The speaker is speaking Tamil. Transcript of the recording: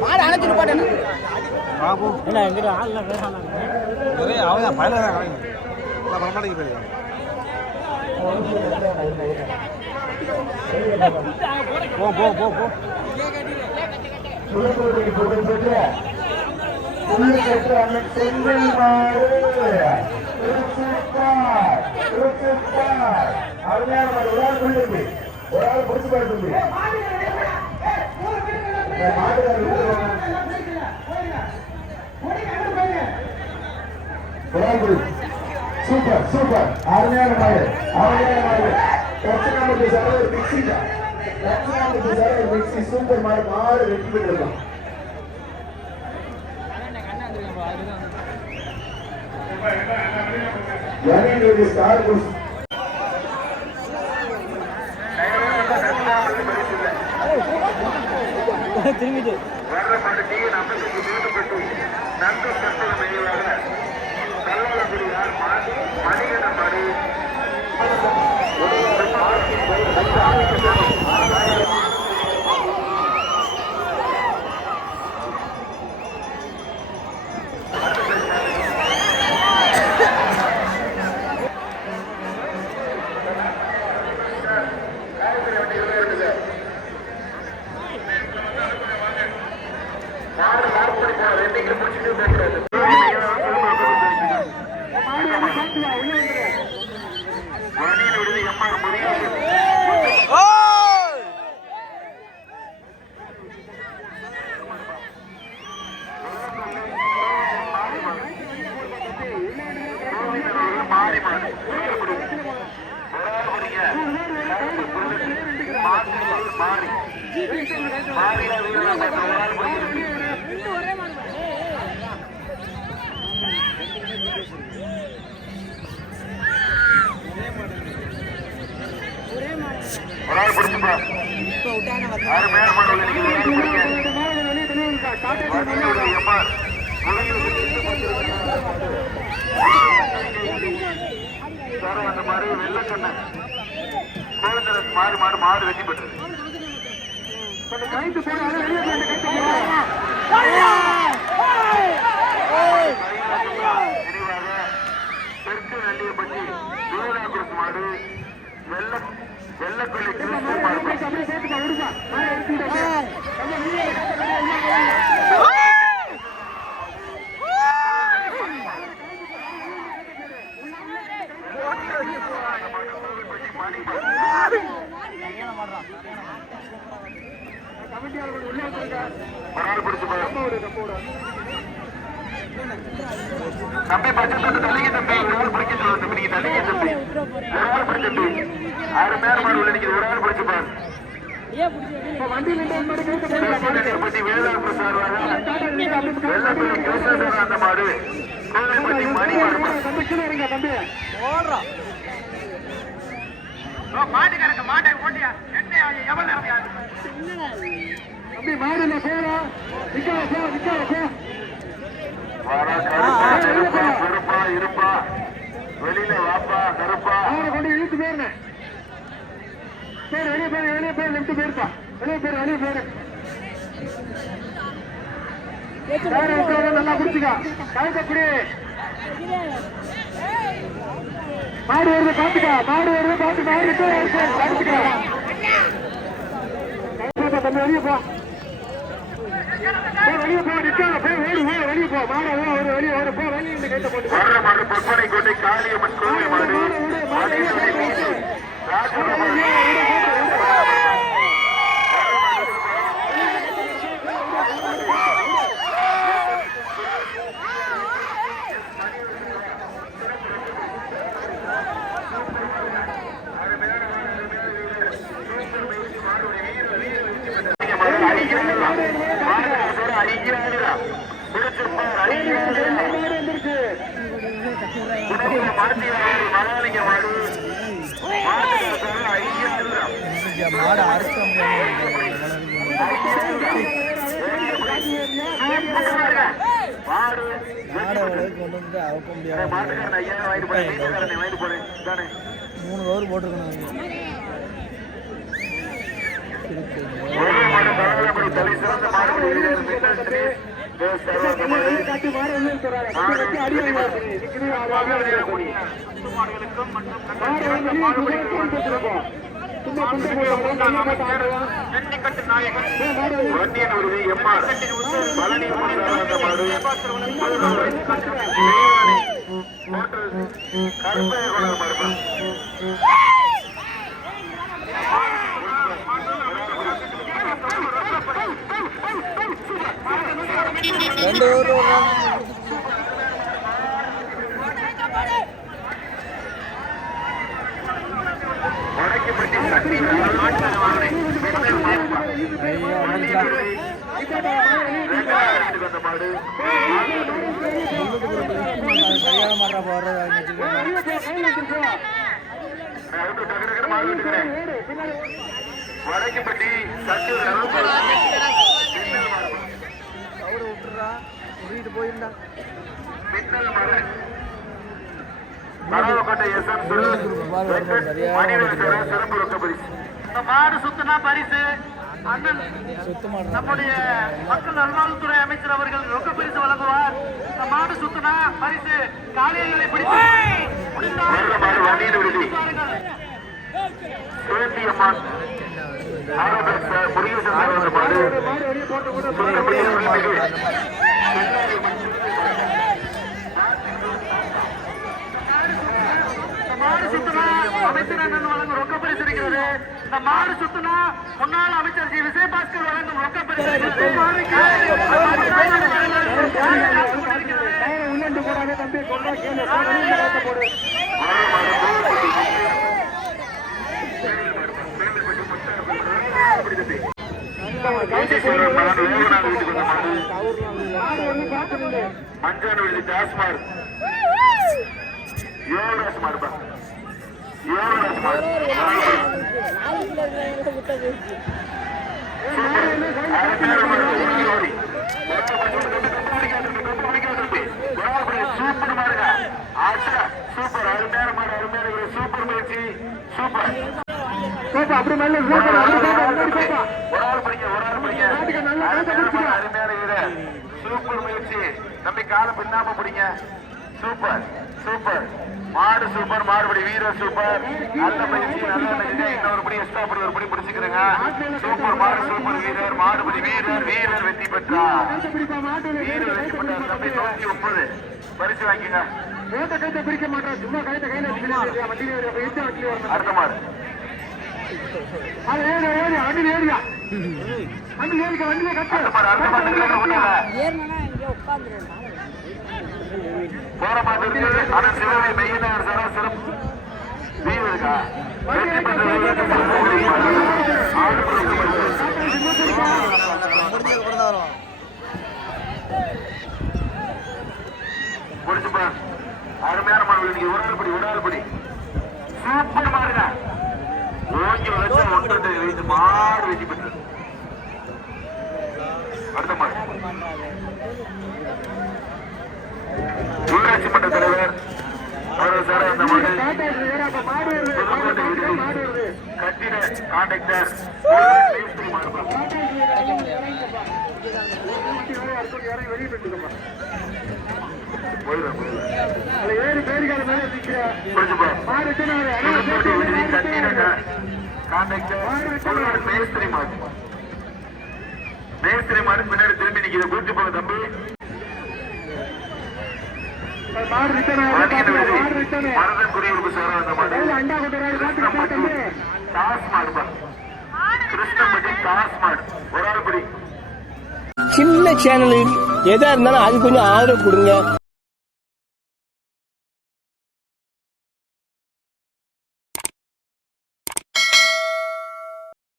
மாடு அணைச்சு பாட்டு என்ன எங்கிட்ட ஆள் பேசாம ஒரே பயில தான் கலைங்க பரமாட்டிக்கு போ போ போ போ செங்கல் மாறு அருமையான மாடு ஒரு ஆள் கொண்டு ஒரு ஆள் பிடிச்சு பாரு தம்பி இந்த மாடுகாரர் விட்டுருவாங்க. ஒரு ஆள் பிடி. Super super. அருமையான மாடு அருமையான மாடு. தட்சிணாமூர்த்தி சார் ஒரு மிக்சி தான். தட்சிணாமூர்த்தி சார் ஒரு மிக்சி சூப்பர் வெற்றி பெற்றிருக்கான் ஸ்டார் புஷ். திரும்பிட்டு மாடு மாடு மாடு வெற்றி பெற்றது. கைத்து தெற்கு நல்லியப்பட்டி சூரியநாயகர் மாடு வெள்ள வெள்ளக்கொல்லி மாடு. தம்பி பச்சை தள்ளிங்க தம்பி ஒரு ஆள் பிடிக்க சொல்லுங்க தம்பி நீங்க தள்ளிங்க தம்பி ஒரு ஆள் பிடிச்ச தம்பி ஆறு பேர் மாடு உள்ள நிக்குது ஒரு ஆள் பிடிச்சு பாரு பட்டி வேதாள வெள்ளப்பள்ளி கிருஷ்ணன் அந்த மாடு கோவில்பட்டி மணி மாட்டுக்காரங்க மாட்டை ஓட்டியா? என்ன எவ்வளவு நேரம் தம்பி நிக்காத போ நிக்காத போ வாடா கருப்பா கருப்பா கருப்பா இருப்பா. வெளியில வாப்பா கருப்பா. கொண்டு இழுத்து போயிருங்க பேர் வெளியே பேர் வெளியே பேர் லெஃப்ட் போயிருப்பா. வெளியே பேர் வெளியே பேரு நல்லா குடிச்சுக்கா கழுத்தப்படி மாடு வருது பாத்துக்கா மாடு வருது பாத்து மாடு பாத்துக்கா தம்பி வெளியே போ போ, வெளியே போ நிக்காத போ ஓடி ஓடி வெளியே போ. மாட ஓடு வெளியே ஓடு போ. வெளியே இருந்து கைத்த போட்டு வர்ற மாடு பொற்பனை கோட்டை காளியம்மன் கோவில் மாடு. மாடு வீசு மாடு அறுக்க மாடை அளவுக்கு கொண்டு வந்து அவுக்க முடியாது மூணு கவர் போட்டிருக்கணும் மாடுகளுக்கும் மற்றும் ஜல்லிக்கட்டு நாயகன் உறுதி எம்ஆர் பழனி குளர் மருமன் ரெண்டு வடக்குப்பட்டி வீட்டு போயிருந்தா பரவக்கோட்டை எஸ் எம் சுரேஷ் வெங்கட் மணிவேசர் சிறப்பு ரொக்க பரிசு. இந்த மாடு சுத்தினா பரிசு. அண்ணன் நம்முடைய மக்கள் நல்வாழ்வுத்துறை அமைச்சர் அவர்கள் ரொக்க பரிசு வழங்குவார். இந்த மாடு சுத்தினா பரிசு. பிடித்து சுழந்தி அம்மான் ஆரோக்கிய முருகேசன் சார் மாடு சுத்தப்படி அருள்மிகு இந்த மாடு சுத்துனா அமைச்சர் அண்ணன் வழங்கும் ரொக்க பரிசு இருக்கிறது இந்த மாடு சுத்துனா முன்னாள் அமைச்சர் ஜி. விஜயபாஸ்கர் வழங்கும் ரொக்க பரிசு மஞ்சான விழுதி டாஸ்மார் யோகராஜ் மாடுபா யோகராஜ் மாடு சூப்பர் சூப்பர் ஒரு சூப்பர் ஒரு ஆள் படிங்க ஒரு ஆள் படிக்க அருமையான அருமையான சூப்பர் முயற்சி தம்பி காலை பின்னாம பிடிங்க சூப்பர் சூப்பர். மாடு சூப்பர் மாடுபடி வீரர் சூப்பர். நல்ல பயிற்சி நல்ல பயிற்சி இன்னொரு படி எக்ஸ்ட்ரா படி ஒரு படி பிடிச்சுக்கிறேங்க. சூப்பர் மாடு சூப்பர் வீரர் மாடுபடி வீரர் வீரர் வெற்றி பெற்றார். வீரர் வெற்றி பெற்றார். தம்பி நூத்தி முப்பது பரிசு வாங்கிங்க பிடிக்க மாட்டேன் சும்மா கைத்த கையில அடுத்த மாடு. அடுத்த மாடு அடுத்த மாடு ஏறினா இங்கே உட்காந்துருந்தா போற மாதிரி இருக்கு. ஆனா சிவனை மெய்யினர் சாரா சிறப்பு. வீடு இருக்கா வெற்றி பெற்ற வீரருக்கு ஆளுநருக்கு முடிஞ்சதுக்கு அப்புறம் தான் வரும் முடிச்சு பாரு அருமையான மாடு நீங்க ஒரு ஆள் படி ஒரு ஆள் படி சூப்பர் மாடுங்க ஓங்கி வச்சு ஒன்று வைத்து மாடு வெற்றி பெற்றது அடுத்த மாடு ஊராட்சி மன்ற தலைவர் அவர் சார் அந்த மாடு கட்டிட கான்ட்ராக்டர் மேஸ்திரி மாடு பின்னாடி திரும்பி நிக்கிற கூட்டி போங்க தம்பி மாடு கிருஷ்ணம்பட்டி மாடு ஒரு ஆள் சின்ன சேனலு எதா இருந்தாலும் அது கொஞ்சம் ஆதரவு கொடுங்க.